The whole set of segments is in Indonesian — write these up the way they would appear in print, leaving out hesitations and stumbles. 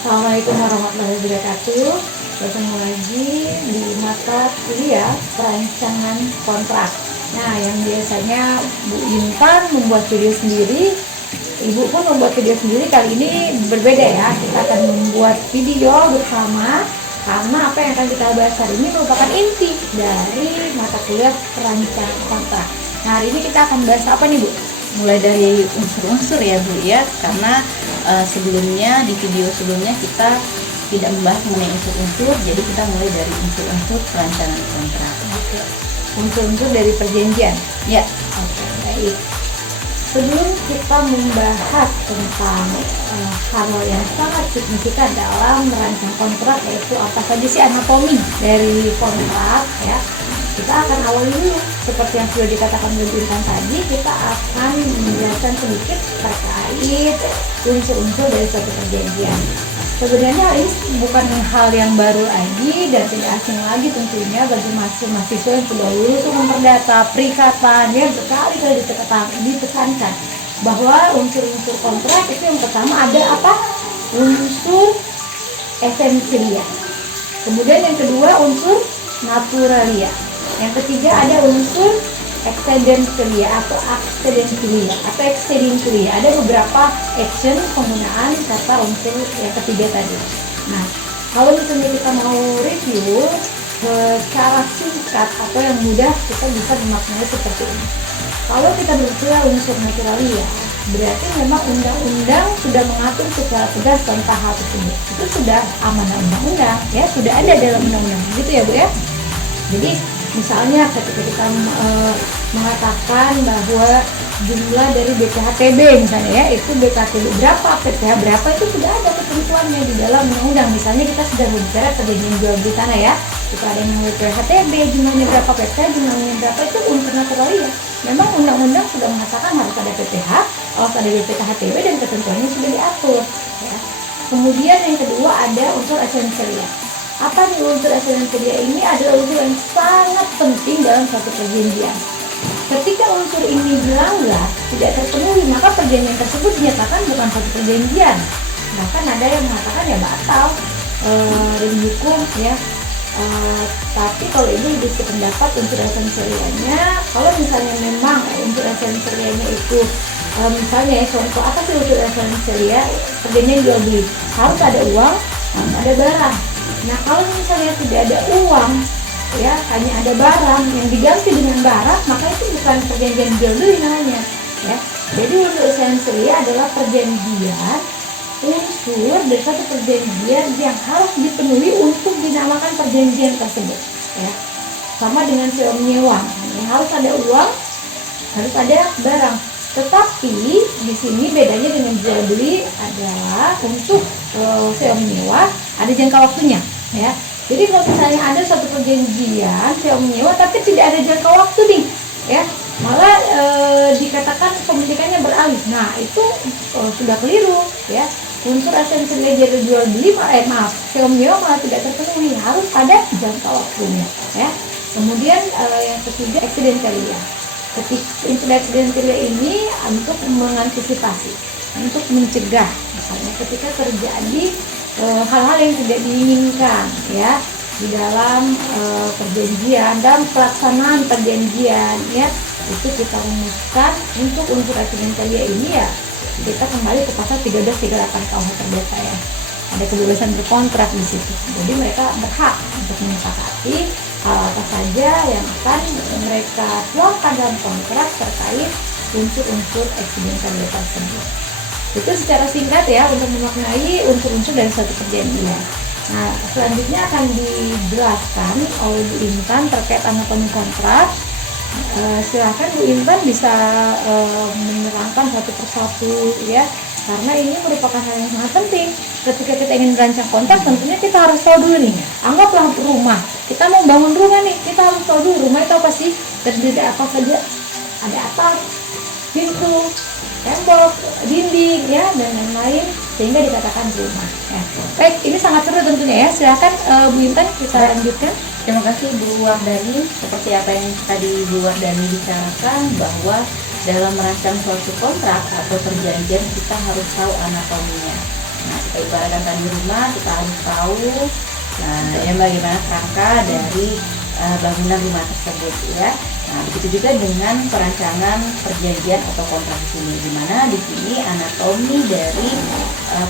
Assalamualaikum warahmatullahi wabarakatuh. Bertemu lagi di mata kuliah perancangan kontrak. Nah, yang biasanya Bu Intan membuat video sendiri, Ibu pun membuat video sendiri. Kali ini berbeda ya. Kita akan membuat video bersama karena apa yang akan kita bahas hari ini merupakan inti dari mata kuliah perancangan kontrak. Nah, hari ini kita akan bahas apa nih, Bu? Mulai dari unsur-unsur ya Bu ya, karena sebelumnya di video sebelumnya kita tidak membahas mengenai unsur-unsur, jadi kita mulai dari unsur-unsur perancangan kontrak. Oke. Unsur-unsur dari perjanjian. Ya. Oke, baik. Sebelum kita membahas tentang hal yang sangat signifikan dalam merancang kontrak, yaitu apa saja sih anatomi dari kontrak ya, kita akan awali dulu seperti yang sudah dikatakan oleh Intan tadi. Kita akan menjelaskan sedikit terkait unsur-unsur dari suatu perjanjian. Sebenarnya hal ini bukan hal yang baru lagi dan tidak asing lagi tentunya bagi mahasiswa yang sudah lulus umum perdata, perikatan, ya berkali-kali ditekankan bahwa unsur-unsur kontrak itu yang pertama ada apa? Unsur esensialia. Kemudian yang kedua unsur naturalia. Yang ketiga ada unsur excedentia atau accidentia. Ada beberapa action penggunaan kata unsur yang ketiga tadi. Nah, kalau misalnya kita mau review secara singkat atau yang mudah, kita bisa memaknai seperti ini. Kalau kita berbicara unsur naturalia, berarti memang undang-undang sudah mengatur secara tegas tentang hal tersebut. Itu sudah amanah undang-undang, ya sudah ada dalam undang-undang, gitu ya Bu ya. Jadi misalnya ketika kita mengatakan bahwa jumlah dari BPHTB misalnya ya, itu BPHTB berapa, PPH berapa, itu sudah ada ketentuannya di dalam undang-undang. Misalnya kita sudah berbicara perjanjian jual beli tanah ya, kita ada yang BPHTB jumlahnya berapa, PPH jumlahnya berapa, itu unsur naturalia. Memang undang-undang sudah mengatakan harus ada PPH, harus ada BPKHTB dan ketentuannya sudah diatur ya. Kemudian yang kedua ada unsur esensialia. Apa nih unsur esensialia ini? Adalah unsur yang sangat penting dalam suatu perjanjian. Ketika unsur ini dilanggar, tidak terpenuhi, maka perjanjian tersebut dinyatakan bukan suatu perjanjian. Bahkan ada yang mengatakan ya batal dan hukum ya. Tapi kalau ini lebih sependapat unsur esensialnya, kalau misalnya memang unsur esensialnya itu misalnya ya, contoh apa sih unsur esensialia? Perjanjian jual beli harus ada uang, harus ada barang. Nah, kalau misalnya tidak ada uang, ya hanya ada barang yang diganti dengan barang, maka itu bukan perjanjian jual beli namanya. Ya, jadi unsur esensialia adalah perjanjian, unsur dari satu perjanjian yang harus dipenuhi untuk dinamakan perjanjian tersebut. Ya, sama dengan sewa menyewa, harus ada uang, harus ada barang. Tetapi di sini bedanya dengan jual beli adalah untuk sewa menyewa ada jangka waktunya ya. Jadi kalau misalnya ada satu perjanjian sewa menyewa tapi tidak ada jangka waktu nih ya, malah dikatakan pemilikannya beralih. Nah, itu sudah keliru ya. Unsur esensial dari jual beli sewa menyewa malah tidak terpenuhi, harus ada jangka waktunya ya. Kemudian yang ketiga accidentia. Unsur accidentia ini untuk mengantisipasi, untuk mencegah misalnya ketika terjadi hal-hal yang tidak diinginkan ya di dalam perjanjian, dalam pelaksanaan perjanjian ya, itu kita rumuskan untuk unsur accidentia ini ya. Kita kembali ke pasal 1338 KUH Perdata ya. Ada kebebasan berkontrak di situ. Jadi mereka berhak untuk menyepakati hal apa saja yang akan mereka tuangkan dalam kontrak terkait unsur-unsur accidentia tersebut. Itu secara singkat ya untuk memaknai unsur-unsur dari suatu perjanjian. Nah, selanjutnya akan dijelaskan oleh Bu Intan terkait anatomi kontrak. Silakan Bu Intan bisa menerangkan satu persatu ya, karena ini merupakan hal yang sangat penting. Ketika kita ingin merancang kontrak, tentunya kita harus tahu dulu nih. Anggaplah rumah, kita mau bangun rumah nih, kita harus tahu dulu rumah itu apa sih, terdiri dari apa saja. Ada atap, pintu, tembok, dinding ya, dan lain-lain, sehingga dikatakan rumah ya. Baik, ini sangat seru tentunya ya. Silakan Bu Intan kita lanjutkan. Terima kasih Bu Wardani. Seperti apa yang tadi Bu Wardani bicarakan, bahwa dalam merancang suatu kontrak atau perjanjian kita harus tahu anatominya. Nah, kita ibaratkan tadi rumah, kita harus tahu bagaimana kerangka dari bangunan rumah tersebut ya. Nah, begitu juga dengan perancangan perjanjian atau kontrak di sini, di mana di sini anatomi dari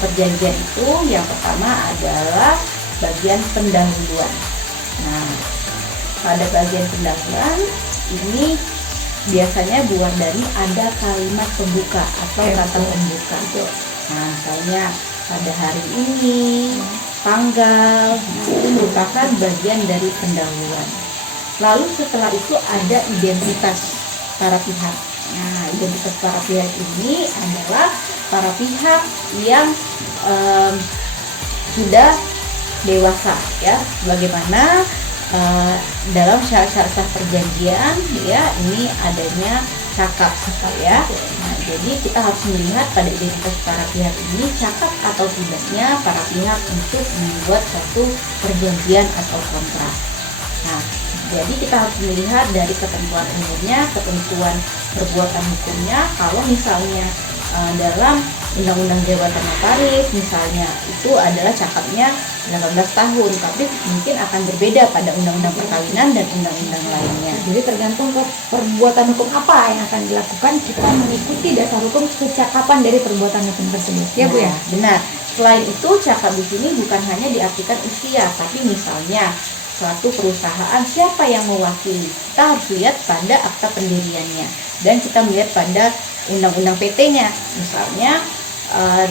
perjanjian itu yang pertama adalah bagian pendahuluan. Nah, pada bagian pendahuluan ini biasanya buat dari ada kalimat pembuka atau kata pembuka. Nah, misalnya pada hari ini, tanggal, itu merupakan bagian dari pendahuluan. Lalu setelah itu ada identitas para pihak. Nah, identitas para pihak ini adalah para pihak yang sudah dewasa ya, bagaimana dalam syarat-syarat sah perjanjian ya, ini adanya cakap ya. Nah, jadi kita harus melihat pada identitas para pihak ini cakap atau tidaknya para pihak untuk membuat suatu perjanjian atau kontrak. Nah, jadi kita harus melihat dari ketentuan umumnya, ketentuan perbuatan hukumnya. Kalau misalnya dalam Undang-Undang Jabatan Notaris misalnya itu adalah cakapnya 18 tahun, tapi mungkin akan berbeda pada Undang-Undang Perkawinan dan undang-undang lainnya. Jadi tergantung ke perbuatan hukum apa yang akan dilakukan, kita mengikuti dasar hukum kecakapan dari perbuatan hukum tersebut. Ya Bu ya? Benar. Selain itu cakap di sini bukan hanya diartikan usia, tapi misalnya suatu perusahaan siapa yang mewakili, kita harus lihat pada akta pendiriannya dan kita melihat pada undang-undang PT-nya. Misalnya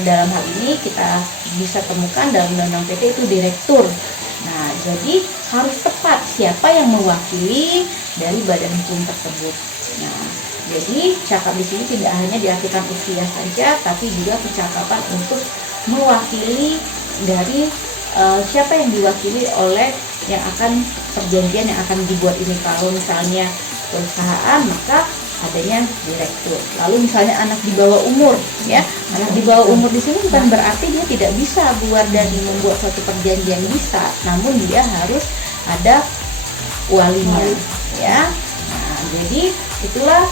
dalam hal ini kita bisa temukan dalam undang-undang PT itu direktur. Nah, jadi harus tepat siapa yang mewakili dari badan hukum tersebut. Nah, jadi cakap di sini tidak hanya diartikan usia saja, tapi juga percakapan untuk mewakili dari siapa yang diwakili oleh yang akan perjanjian yang akan dibuat ini. Kalau misalnya perusahaan, maka adanya direktur. Lalu misalnya anak di bawah umur ya, anak di bawah umur di sini bukan berarti dia tidak bisa buat dan membuat suatu perjanjian, bisa, namun dia harus ada walinya ya. Nah, jadi itulah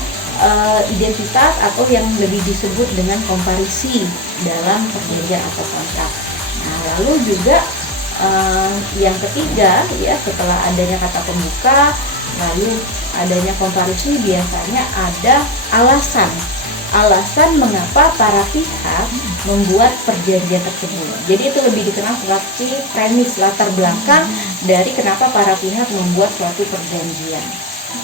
identitas atau yang lebih disebut dengan komparisi dalam perjanjian atau kontrak. Nah, lalu juga yang ketiga ya, setelah adanya kata pembuka lalu adanya komparisi, biasanya ada alasan mengapa para pihak membuat perjanjian tersebut. Jadi itu lebih dikenal sebagai premis, latar belakang dari kenapa para pihak membuat suatu perjanjian.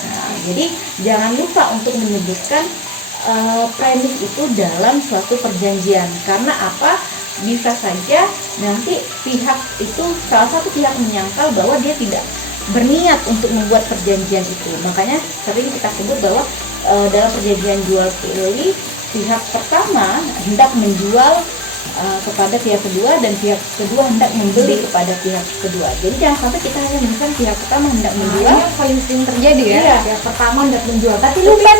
Nah, jadi jangan lupa untuk menyebutkan premis itu dalam suatu perjanjian, karena apa? Bisa saja nanti pihak itu, salah satu pihak menyangkal bahwa dia tidak berniat untuk membuat perjanjian itu. Makanya sering kita sebut bahwa dalam perjanjian jual beli, pihak pertama hendak menjual kepada pihak kedua dan pihak kedua hendak membeli kepada pihak kedua. Jadi jangan sampai kita hanya menyebutkan pihak pertama hendak menjual. Ini yang paling sering terjadi ya. Iya. Pihak pertama hendak menjual, tapi lupa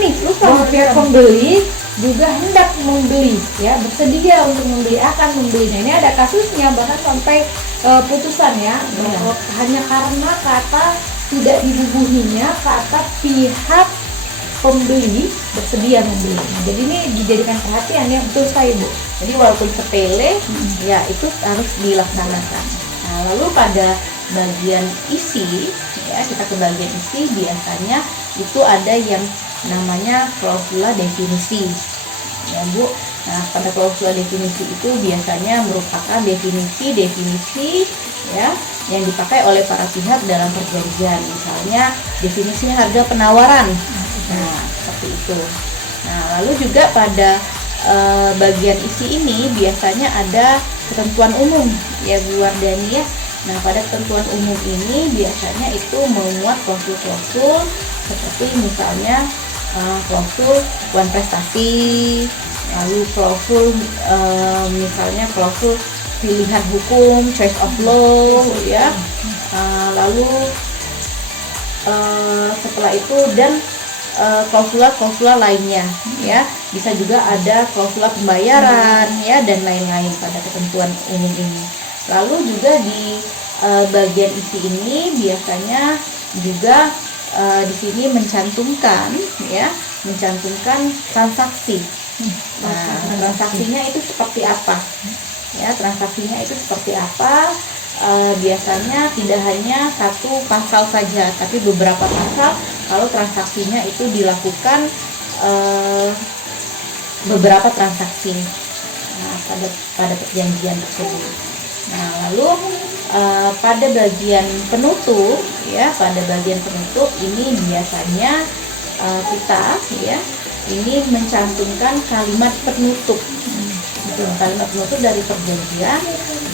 bahwa pihak pembeli juga hendak membeli ya, bersedia untuk membeli, akan membeli. Nah, ini ada kasusnya bahkan sampai putusan ya, hanya karena kata tidak dibubuhinya kata pihak pembeli bersedia membeli. Nah, jadi ini dijadikan perhatian ya, betul sekali Bu. Jadi walaupun sepele ya itu harus dilaksanakan. Nah, lalu pada bagian isi ya, kita ke bagian isi, biasanya itu ada yang namanya klausula definisi ya Bu. Nah, pada klausula definisi itu biasanya merupakan definisi ya yang dipakai oleh para pihak dalam perjanjian. Misalnya definisi harga penawaran. Nah, seperti itu. Nah, lalu juga pada bagian isi ini biasanya ada ketentuan umum ya Bu Wardani ya. Nah, pada ketentuan umum ini biasanya itu memuat klausul-klausul seperti misalnya klausul wan prestasi, lalu klausul misalnya klausul pilihan hukum, choice of law ya, lalu setelah itu dan klausula lainnya ya, bisa juga ada klausula pembayaran ya dan lain-lain pada ketentuan umum ini. Lalu juga di bagian isi ini biasanya juga di sini mencantumkan transaksi. Nah, transaksinya itu seperti apa? ya, transaksinya itu seperti apa. Biasanya tidak hanya satu pasal saja, tapi beberapa pasal kalau transaksinya itu dilakukan beberapa transaksi pada perjanjian tersebut. Nah, lalu pada bagian penutup ini biasanya kita ya ini mencantumkan kalimat penutup. Kalimat penutup dari perjanjian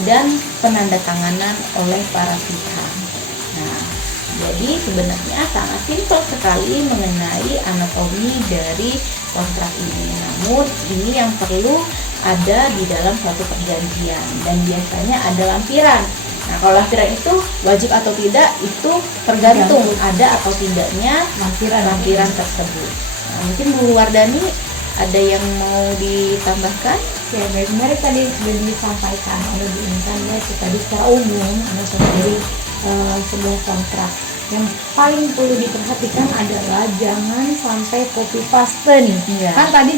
dan penandatanganan oleh para pihak. Nah, jadi sebenarnya sangat simpel sekali mengenai anatomi dari kontrak ini. Namun ini yang perlu ada di dalam suatu perjanjian dan biasanya ada lampiran. Nah, kalau lampiran itu wajib atau tidak itu tergantung ada atau tidaknya lampiran tersebut. Nah, mungkin Bu Wardani ada yang mau ditambahkan? Ya, baik, menarik tadi sudah disampaikan oleh Bu Intan ya, tadi secara umum anatomi dari sebuah kontrak. Yang paling perlu diperhatikan adalah jangan sampai copy paste nih. Iya. Kan tadi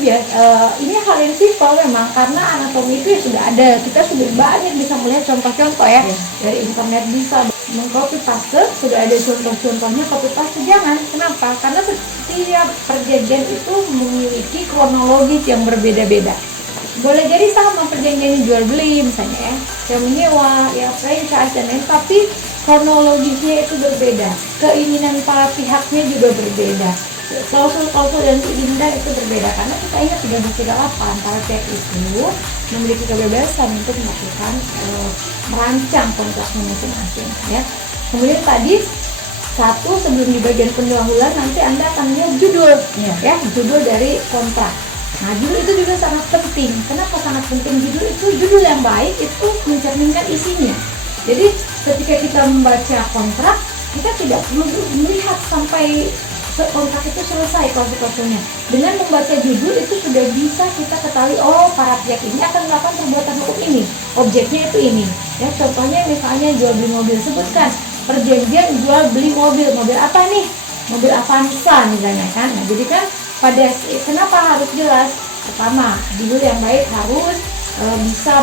ini hal yang simpel memang karena anatomi itu ya sudah ada. Kita sudah banyak bisa melihat contoh-contoh ya. Dari internet bisa mengcopy paste, sudah ada contoh-contohnya copy paste. Jangan. Kenapa? Karena setiap perjanjian itu memiliki kronologis yang berbeda-beda. Boleh jadi sama perjanjian jual beli misalnya ya, yang menyewa, ya franchise dan lain, tapi kronologisnya itu berbeda, keinginan para pihaknya juga berbeda, klausul-klausul dan keinginan itu berbeda, karena kita ingat 1338 para pihak itu memiliki kebebasan untuk melakukan merancang kontraknya masing-masing ya. Kemudian tadi satu, sebelum di bagian pendahuluan nanti Anda akan lihat judul ya, judul dari kontrak. Nah, judul itu juga sangat penting. Kenapa sangat penting judul itu? Judul yang baik itu mencerminkan isinya. Jadi ketika kita membaca kontrak, kita tidak perlu melihat sampai kontrak itu selesai klausul-klausulnya. Dengan membaca judul itu sudah bisa kita ketahui, oh para pihak ini akan melakukan perbuatan hukum ini, objeknya itu ini. Ya, contohnya misalnya jual beli mobil, sebutkan perjanjian jual beli mobil apa nih? Mobil Avanza misalnya kan. Nah, jadi kan kenapa harus jelas? Pertama, judul yang baik harus bisa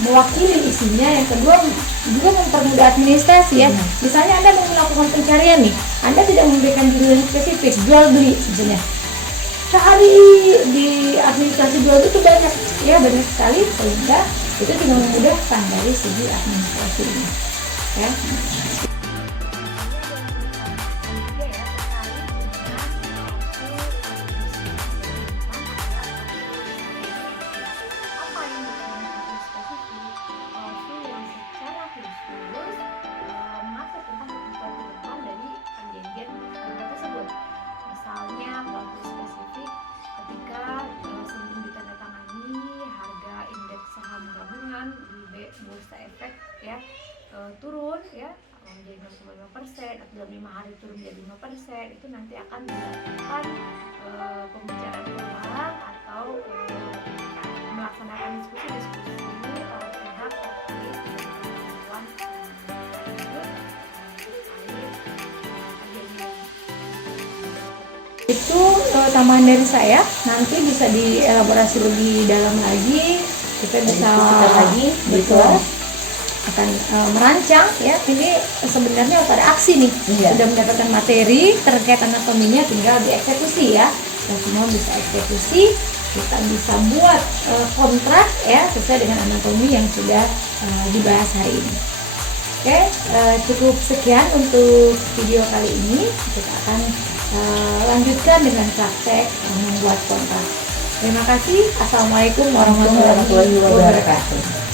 mewakili isinya. Yang kedua juga mempermudah administrasi ya. Misalnya Anda mau melakukan pencarian nih, Anda tidak memberikan judul yang spesifik, jual beli misalnya. Sehari di administrasi jual itu banyak sekali, sehingga itu juga memudahkan dari segi administrasi ini ya. Bursa efek ya turun ya menjadi 0,5% atau dalam 5 hari turun menjadi 5%, itu nanti akan dilakukan pembicaraan ulang atau melaksanakan diskusi para pihak terkait itu. Tambahan dari saya, nanti bisa dielaborasi lebih dalam lagi, kita bisa lagi betul akan merancang ya. Ini sebenarnya harus ada aksi nih. Sudah mendapatkan materi terkait anatominya, tinggal dieksekusi ya. Dan semua bisa eksekusi, kita bisa buat kontrak ya sesuai dengan anatomi yang sudah dibahas hari ini. Oke, cukup sekian untuk video kali ini. Kita akan lanjutkan dengan praktek membuat kontrak. Terima kasih. Assalamualaikum warahmatullahi wabarakatuh.